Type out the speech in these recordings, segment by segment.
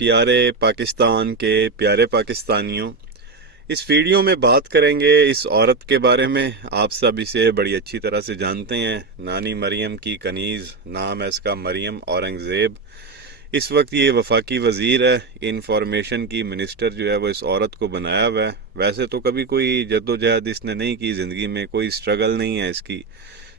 پیارے پاکستان کے پیارے پاکستانیوں، اس ویڈیو میں بات کریں گے اس عورت کے بارے میں۔ آپ سب اسے بڑی اچھی طرح سے جانتے ہیں، نانی مریم کی کنیز، نام ہے اس کا مریم اورنگزیب۔ اس وقت یہ وفاقی وزیر ہے، انفارمیشن کی منسٹر جو ہے وہ اس عورت کو بنایا ہوا ہے۔ ویسے تو کبھی کوئی جدوجہد اس نے نہیں کی زندگی میں، کوئی سٹرگل نہیں ہے اس کی،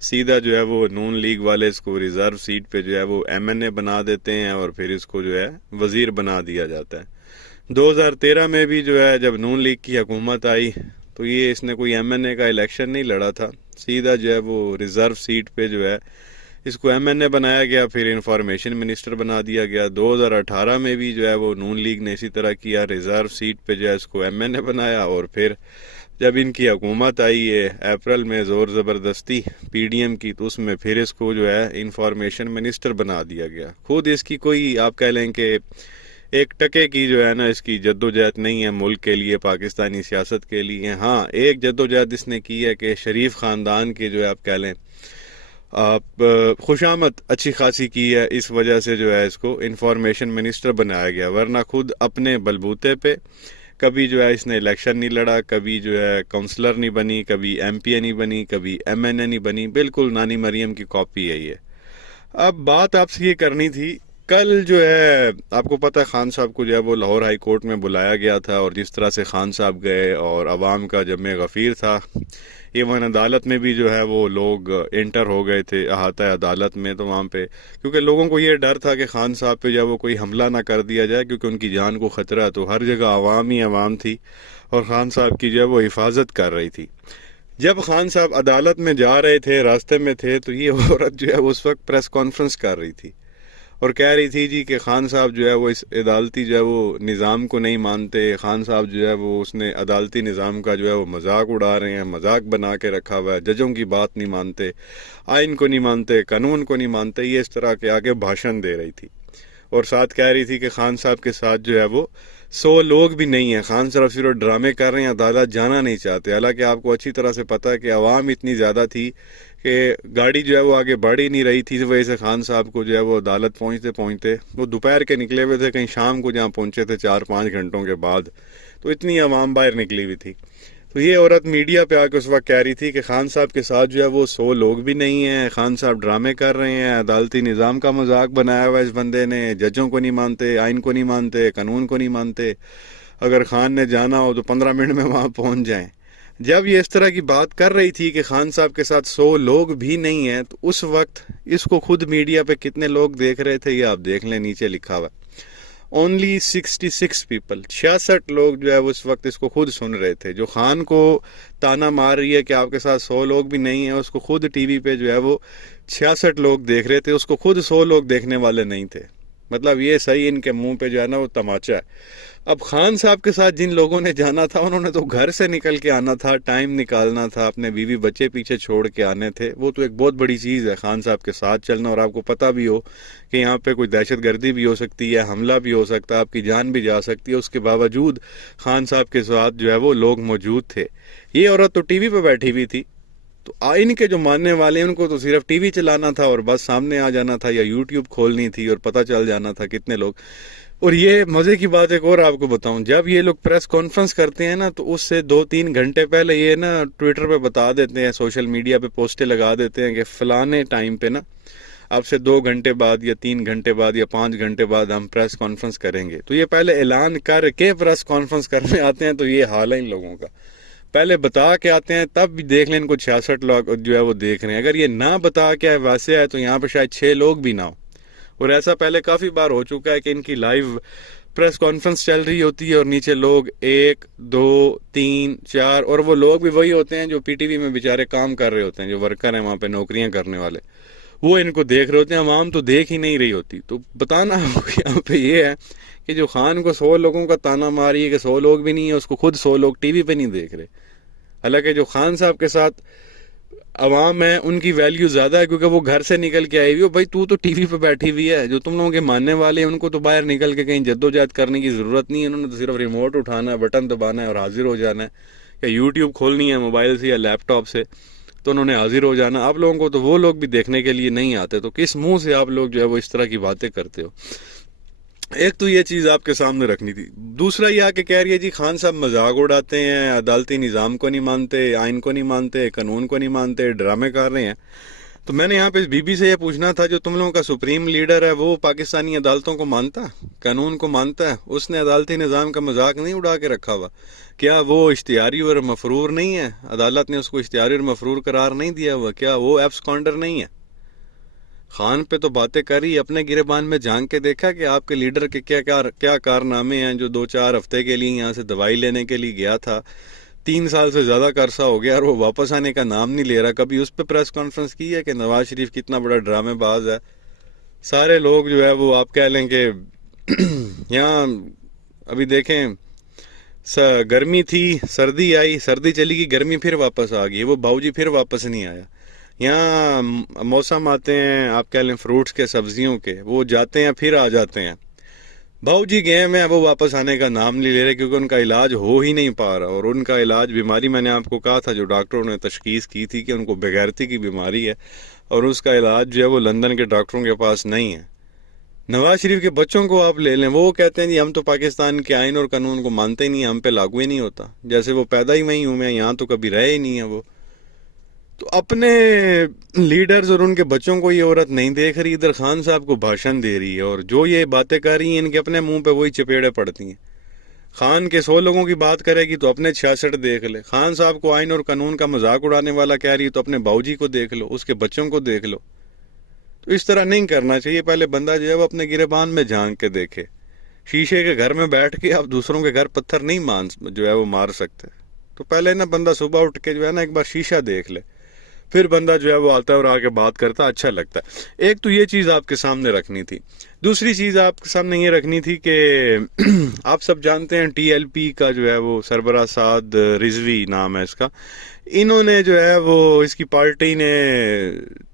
سیدھا جو ہے وہ نون لیگ والے اس کو ریزرو سیٹ پہ جو ہے وہ MNA بنا دیتے ہیں اور پھر اس کو جو ہے وزیر بنا دیا جاتا ہے۔ 2013 میں بھی جو ہے جب نون لیگ کی حکومت آئی تو یہ اس نے کوئی MNA کا الیکشن نہیں لڑا تھا، سیدھا جو ہے وہ ریزرو سیٹ پہ جو ہے اس کو MNA بنایا گیا، پھر انفارمیشن منسٹر بنا دیا گیا۔ 2018 میں بھی جو ہے وہ نون لیگ نے اسی طرح کیا، ریزرو سیٹ پہ جو ہے اس کو MNA بنایا، اور پھر جب ان کی حکومت آئی ہے اپریل میں زور زبردستی PDM کی، تو اس میں پھر اس کو جو ہے انفارمیشن منسٹر بنا دیا گیا۔ خود اس کی کوئی آپ کہہ لیں کہ ایک ٹکے کی جو ہے نا اس کی جدوجہد نہیں ہے ملک کے لیے، پاکستانی سیاست کے لیے۔ ہاں، ایک جدوجہد اس نے کی ہے کہ شریف خاندان کے جو ہے آپ کہہ لیں آپ خوشامد اچھی خاصی کی ہے، اس وجہ سے جو ہے اس کو انفارمیشن منسٹر بنایا گیا، ورنہ خود اپنے بلبوتے پہ کبھی جو ہے اس نے الیکشن نہیں لڑا، کبھی جو ہے کونسلر نہیں بنی، کبھی MP نہیں بنی، کبھی MNA نہیں بنی، بالکل نانی مریم کی کاپی ہے یہ۔ اب بات آپ سے یہ کرنی تھی، کل جو ہے آپ کو پتہ ہے خان صاحب کو جو ہے وہ لاہور ہائی کورٹ میں بلایا گیا تھا، اور جس طرح سے خان صاحب گئے اور عوام کا جمع غفیر تھا، ایون عدالت میں بھی جو ہے وہ لوگ انٹر ہو گئے تھے احاطہ عدالت میں، تو وہاں پہ کیونکہ لوگوں کو یہ ڈر تھا کہ خان صاحب پہ جو ہے وہ کوئی حملہ نہ کر دیا جائے، کیونکہ ان کی جان کو خطرہ ہے، تو ہر جگہ عوام ہی عوام تھی اور خان صاحب کی جو ہے وہ حفاظت کر رہی تھی۔ جب خان صاحب عدالت میں جا رہے تھے، راستے میں تھے، تو یہ عورت جو ہے وہ اس وقت پریس کانفرنس کر رہی تھی اور کہہ رہی تھی جی کہ خان صاحب جو ہے وہ اس عدالتی جو ہے وہ نظام کو نہیں مانتے، خان صاحب جو ہے وہ اس نے عدالتی نظام کا جو ہے وہ مذاق اڑا رہے ہیں، مذاق بنا کے رکھا ہوا ہے، ججوں کی بات نہیں مانتے، آئین کو نہیں مانتے، قانون کو نہیں مانتے، یہ اس طرح کے آگے بھاشن دے رہی تھی، اور ساتھ کہہ رہی تھی کہ خان صاحب کے ساتھ جو ہے وہ 100 لوگ بھی نہیں ہیں، خان صاحب صرف ڈرامے کر رہے ہیں، عدالت جانا نہیں چاہتے۔ حالانکہ آپ کو اچھی طرح سے پتہ ہے کہ عوام اتنی زیادہ تھی کہ گاڑی جو ہے وہ آگے بڑھ ہی نہیں رہی تھی، اس وجہ سے خان صاحب کو جو ہے وہ عدالت پہنچتے پہنچتے وہ دوپہر کے نکلے ہوئے تھے، کہیں شام کو جہاں پہنچے تھے 4-5 گھنٹوں کے بعد، تو اتنی عوام باہر نکلی ہوئی تھی۔ تو یہ عورت میڈیا پہ آ کے اس وقت کہہ رہی تھی کہ خان صاحب کے ساتھ جو ہے وہ 100 لوگ بھی نہیں ہیں، خان صاحب ڈرامے کر رہے ہیں، عدالتی نظام کا مذاق بنایا ہوا ہے اس بندے نے، ججوں کو نہیں مانتے، آئین کو نہیں مانتے، قانون کو نہیں مانتے، اگر خان نے جانا ہو تو 15 منٹ میں وہاں پہنچ جائیں۔ جب یہ اس طرح کی بات کر رہی تھی کہ خان صاحب کے ساتھ 100 لوگ بھی نہیں ہیں، تو اس وقت اس کو خود میڈیا پہ کتنے لوگ دیکھ رہے تھے یہ آپ دیکھ لیں، نیچے لکھا ہوا اونلی 66 پیپل، 66 لوگ جو ہے وہ اس وقت اس کو خود سن رہے تھے۔ جو خان کو تانا مار رہی ہے کہ آپ کے ساتھ 100 لوگ بھی نہیں ہیں، اس کو خود ٹی وی پہ جو ہے وہ 66 لوگ دیکھ رہے تھے، اس کو خود 100 لوگ دیکھنے والے نہیں تھے۔ مطلب یہ صحیح ان کے منہ پہ جو ہے نا وہ تماچا ہے۔ اب خان صاحب کے ساتھ جن لوگوں نے جانا تھا انہوں نے تو گھر سے نکل کے آنا تھا، ٹائم نکالنا تھا، اپنے بیوی بچے پیچھے چھوڑ کے آنے تھے، وہ تو ایک بہت بڑی چیز ہے خان صاحب کے ساتھ چلنا، اور آپ کو پتہ بھی ہو کہ یہاں پہ کوئی دہشت گردی بھی ہو سکتی ہے، حملہ بھی ہو سکتا ہے، آپ کی جان بھی جا سکتی ہے، اس کے باوجود خان صاحب کے ساتھ جو ہے وہ لوگ موجود تھے۔ یہ عورت تو ٹی وی پہ بیٹھی ہوئی تھی، تو ان کے جو ماننے والے ہیں ان کو تو صرف ٹی وی چلانا تھا اور بس سامنے آ جانا تھا، یا YouTube کھولنی تھی اور پتہ چل جانا تھا کتنے لوگ۔ اور یہ مزے کی بات ایک اور آپ کو بتاؤں، جب یہ لوگ پریس کانفرنس کرتے ہیں نا تو اس سے 2-3 گھنٹے پہلے یہ نا ٹویٹر پہ بتا دیتے ہیں، سوشل میڈیا پہ پوسٹیں لگا دیتے ہیں کہ فلانے ٹائم پہ نا اب سے 2 گھنٹے بعد یا 3 گھنٹے بعد یا 5 گھنٹے بعد ہم پریس کانفرنس کریں گے۔ تو یہ پہلے اعلان کر کے پریس کانفرنس کرنے آتے ہیں، تو یہ حال ہے ان لوگوں کا، پہلے بتا کے آتے ہیں، تب بھی دیکھ لیں ان کو 66 لوگ جو ہے وہ دیکھ رہے ہیں۔ اگر یہ نہ بتا کے ویسے ہے تو یہاں پہ شاید 6 لوگ بھی نہ ہو، اور ایسا پہلے کافی بار ہو چکا ہے کہ ان کی لائیو پریس کانفرنس چل رہی ہوتی ہے اور نیچے لوگ 1 2 3 4، اور وہ لوگ بھی وہی ہوتے ہیں جو PTV میں بیچارے کام کر رہے ہوتے ہیں، جو ورکر ہیں وہاں پہ نوکریاں کرنے والے، وہ ان کو دیکھ رہے ہوتے ہیں، عوام تو دیکھ ہی نہیں رہی ہوتی۔ تو بتانا یہاں پہ یہ ہے کہ جو خان کو 100 لوگوں کا تانا ماری ہے کہ 100 لوگ بھی نہیں ہیں، اس کو خود 100 لوگ ٹی وی پہ نہیں دیکھ رہے۔ حالانکہ جو خان صاحب کے ساتھ عوام ہے ان کی ویلیو زیادہ ہے، کیونکہ وہ گھر سے نکل کے آئی ہوئی ہو، بھائی تو ٹی وی پہ بیٹھی ہوئی ہے، جو تم لوگوں کے ماننے والے ہیں ان کو تو باہر نکل کے کہیں جدوجہد کرنے کی ضرورت نہیں ہے، انہوں نے تو صرف ریموٹ اٹھانا ہے، بٹن دبانا ہے اور حاضر ہو جانا ہے، یا YouTube کھولنی ہے موبائل سے یا لیپ ٹاپ سے تو انہوں نے حاضر ہو جانا۔ آپ لوگوں کو تو وہ لوگ بھی دیکھنے کے لیے نہیں آتے، تو کس منہ سے آپ لوگ جو ہے وہ اس طرح کی باتیں کرتے ہو؟ ایک تو یہ چیز آپ کے سامنے رکھنی تھی. دوسرا یہ آ کے کہہ رہی ہے جی خان صاحب مذاق اڑاتے ہیں، عدالتی نظام کو نہیں مانتے، آئین کو نہیں مانتے، قانون کو نہیں مانتے، ڈرامے کر رہے ہیں. تو میں نے یہاں پہ بی بی سے یہ پوچھنا تھا، جو تم لوگوں کا سپریم لیڈر ہے وہ پاکستانی عدالتوں کو مانتا، قانون کو مانتا ہے؟ اس نے عدالتی نظام کا مذاق نہیں اڑا کے رکھا ہوا؟ کیا وہ اشتہاری اور مفرور نہیں ہے؟ عدالت نے اس کو اشتہاری اور مفرور قرار نہیں دیا ہوا؟ کیا وہ ایبس کانڈر نہیں ہے؟ خان پہ تو باتیں کری، اپنے گریبان میں جھانک کے دیکھا کہ آپ کے لیڈر کے کیا کارنامے ہیں. جو 2-4 ہفتے کے لیے یہاں سے دوائی لینے کے لیے گیا تھا، 3 سال سے زیادہ کا عرصہ ہو گیا اور وہ واپس آنے کا نام نہیں لے رہا. کبھی اس پہ پریس کانفرنس کی ہے کہ نواز شریف کتنا بڑا ڈرامے باز ہے؟ سارے لوگ جو ہے وہ آپ کہہ لیں کہ یہاں ابھی دیکھیں، گرمی تھی، سردی آئی، سردی چلی گئی، گرمی پھر واپس آ گئی، وہ باؤجی پھر واپس نہیں آیا. یہاں موسم آتے ہیں آپ کہہ لیں فروٹس کے، سبزیوں کے، وہ جاتے ہیں پھر آ جاتے ہیں. بھاؤ جی گئے میں وہ واپس آنے کا نام نہیں لے رہے کیونکہ ان کا علاج ہو ہی نہیں پا رہا. اور ان کا علاج، بیماری میں نے آپ کو کہا تھا جو ڈاکٹروں نے تشخیص کی تھی کہ ان کو بغیرتی کی بیماری ہے، اور اس کا علاج جو ہے وہ لندن کے ڈاکٹروں کے پاس نہیں ہے. نواز شریف کے بچوں کو آپ لے لیں، وہ کہتے ہیں جی ہم تو پاکستان کے آئین اور قانون کو مانتے ہی نہیں، ہم پہ لاگو ہی نہیں ہوتا، جیسے وہ پیدا ہی وہیں ہوئے ہیں، یہاں تو کبھی رہے ہی نہیں ہیں وہ. تو اپنے لیڈرز اور ان کے بچوں کو یہ عورت نہیں دیکھ رہی، ادھر خان صاحب کو بھاشن دے رہی ہے، اور جو یہ باتیں کر رہی ہیں ان کے اپنے منہ پہ وہی چپیڑے پڑتی ہیں. خان کے 100 لوگوں کی بات کرے گی تو اپنے 66 دیکھ لے. خان صاحب کو آئین اور قانون کا مذاق اڑانے والا کہہ رہی ہے تو اپنے باؤ جی کو دیکھ لو، اس کے بچوں کو دیکھ لو. تو اس طرح نہیں کرنا چاہیے. پہلے بندہ جو ہے وہ اپنے گریبان میں جھانک کے دیکھے. شیشے کے گھر میں بیٹھ کے آپ دوسروں کے گھر پتھر نہیں جو ہے وہ مار سکتے. تو پہلے نا بندہ صبح اٹھ کے جو ہے نا ایک بار شیشہ دیکھ لے، پھر بندہ جو ہے وہ آتا ہے اور آ کے بات کرتا، اچھا لگتا ہے. ایک تو یہ چیز آپ کے سامنے رکھنی تھی. دوسری چیز آپ کے سامنے یہ رکھنی تھی کہ آپ سب جانتے ہیں ٹی ایل پی کا جو ہے وہ سربراہ سعد رضوی نام ہے اس کا، انہوں نے جو ہے وہ اس کی پارٹی نے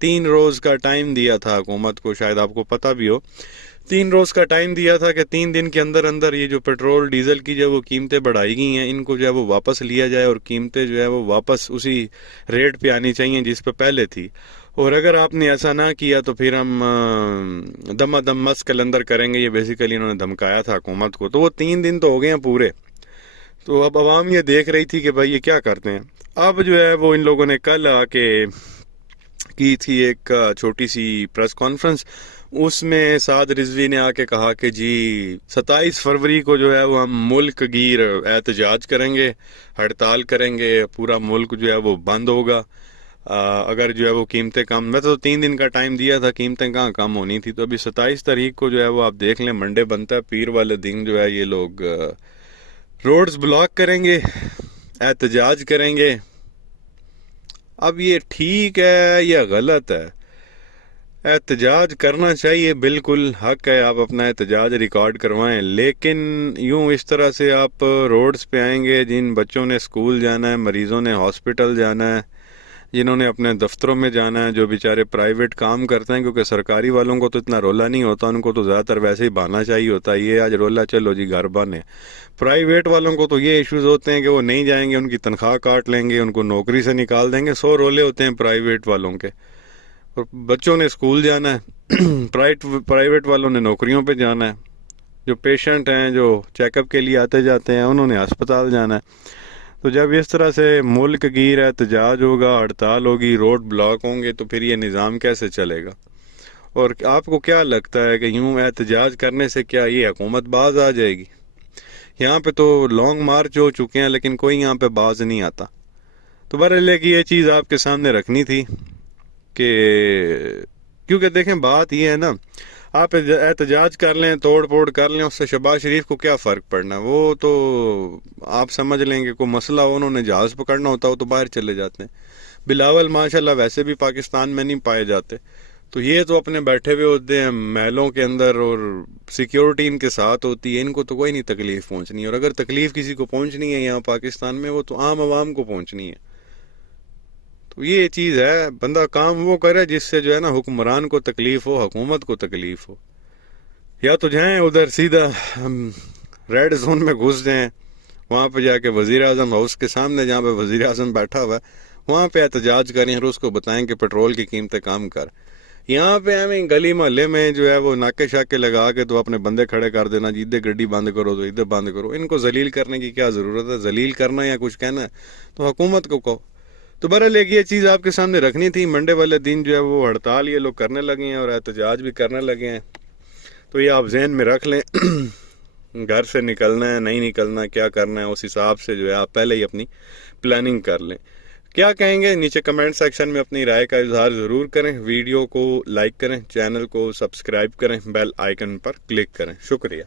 3 روز کا ٹائم دیا تھا حکومت کو، شاید آپ کو پتہ بھی ہو. 3 روز کا ٹائم دیا تھا کہ 3 دن کے اندر اندر یہ جو پیٹرول ڈیزل کی جو وہ قیمتیں بڑھائی گئی ہیں ان کو جو ہے وہ واپس لیا جائے، اور قیمتیں جو ہے وہ واپس اسی ریٹ پہ آنی چاہیے جس پہ پہلے تھی. اور اگر آپ نے ایسا نہ کیا تو پھر ہم دم دم مس کلندر کریں گے. یہ بیسیکلی انہوں نے دھمکایا تھا حکومت کو. تو وہ 3 دن تو ہو گئے ہیں پورے. تو اب عوام یہ دیکھ رہی تھی کہ بھائی یہ کیا کرتے ہیں. اب جو ہے وہ ان لوگوں نے کل آ کے کی تھی ایک چھوٹی سی پریس کانفرنس. اس میں سعد رضوی نے آ کے کہا کہ جی 27 فروری کو جو ہے وہ ہم ملک گیر احتجاج کریں گے، ہڑتال کریں گے، پورا ملک جو ہے وہ بند ہوگا اگر جو ہے وہ قیمتیں کم. میں تو 3 دن کا ٹائم دیا تھا، قیمتیں کہاں کم ہونی تھی. تو ابھی 27 تاریخ کو جو ہے وہ آپ دیکھ لیں منڈے بنتا ہے، پیر والے دن جو ہے یہ لوگ روڈز بلاک کریں گے، احتجاج کریں گے. اب یہ ٹھیک ہے یا غلط ہے؟ احتجاج کرنا چاہیے، بالکل حق ہے، آپ اپنا احتجاج ریکارڈ کروائیں، لیکن یوں اس طرح سے آپ روڈز پہ آئیں گے. جن بچوں نے اسکول جانا ہے، مریضوں نے ہاسپٹل جانا ہے، جنہوں نے اپنے دفتروں میں جانا ہے، جو بیچارے پرائیویٹ کام کرتے ہیں، کیونکہ سرکاری والوں کو تو اتنا رولا نہیں ہوتا، ان کو تو زیادہ تر ویسے ہی بہانا چاہیے ہوتا ہے، یہ آج رولا چلو جی گھر بانے. پرائیویٹ والوں کو تو یہ ایشوز ہوتے ہیں کہ وہ نہیں جائیں گے، ان کی تنخواہ کاٹ لیں گے، ان کو نوکری سے نکال دیں گے. 100 رولے ہوتے ہیں پرائیویٹ والوں کے. اور بچوں نے اسکول جانا ہے، پرائیویٹ والوں نے نوکریوں پہ جانا ہے. جو پیشنٹ ہیں، جو چیک اپ کے لیے آتے جاتے ہیں، انہوں نے ہسپتال جانا ہے. تو جب اس طرح سے ملک گیر احتجاج ہوگا، ہڑتال ہوگی، روڈ بلاک ہوں گے، تو پھر یہ نظام کیسے چلے گا؟ اور آپ کو کیا لگتا ہے کہ یوں احتجاج کرنے سے کیا یہ حکومت باز آ جائے گی؟ یہاں پہ تو لانگ مارچ ہو چکے ہیں لیکن کوئی یہاں پہ باز نہیں آتا. تو بہرحال کہ یہ چیز آپ کے سامنے رکھنی تھی کہ کیونکہ دیکھیں بات یہ ہے نا، آپ احتجاج کر لیں، توڑ پھوڑ کر لیں، اس سے شہباز شریف کو کیا فرق پڑنا؟ وہ تو آپ سمجھ لیں کہ کوئی مسئلہ ہو، انہوں نے جہاز پکڑنا ہوتا ہو تو باہر چلے جاتے ہیں. بلاول ماشاءاللہ ویسے بھی پاکستان میں نہیں پائے جاتے. تو یہ تو اپنے بیٹھے ہوئے ہوتے ہیں محلوں کے اندر اور سیکیورٹی ان کے ساتھ ہوتی ہے، ان کو تو کوئی نہیں تکلیف پہنچنی. اور اگر تکلیف کسی کو پہنچنی ہے یہاں پاکستان میں، وہ تو عام عوام کو پہنچنی ہے. تو یہ چیز ہے، بندہ کام وہ کرے جس سے جو ہے نا حکمران کو تکلیف ہو، حکومت کو تکلیف ہو. یا تو جائیں ادھر سیدھا ریڈ زون میں گھس جائیں، وہاں پہ جا کے وزیر اعظم ہاؤس کے سامنے جہاں پہ وزیر اعظم بیٹھا ہوا ہے وہاں پہ احتجاج کریں اور اس کو بتائیں کہ پیٹرول کی قیمتیں کم کر. یہاں پہ ہمیں گلی محلے میں جو ہے وہ ناکے شاکے لگا کے تو اپنے بندے کھڑے کر دینا، جی ادھر گڈی بند کرو تو ادھر بند کرو. ان کو ذلیل کرنے کی کیا ضرورت ہے؟ ذلیل کرنا یا کچھ کہنا ہے تو حکومت کو کہو. تو بہرحال ایک یہ چیز آپ کے سامنے رکھنی تھی. منڈے والے دن جو ہے وہ ہڑتال یہ لوگ کرنے لگے ہیں اور احتجاج بھی کرنے لگے ہیں، تو یہ آپ ذہن میں رکھ لیں. گھر سے نکلنا ہے نہیں نکلنا، کیا کرنا ہے، اس حساب سے جو ہے آپ پہلے ہی اپنی پلاننگ کر لیں. کیا کہیں گے نیچے کمنٹ سیکشن میں اپنی رائے کا اظہار ضرور کریں. ویڈیو کو لائک کریں، چینل کو سبسکرائب کریں، بیل آئیکن پر کلک کریں. شکریہ.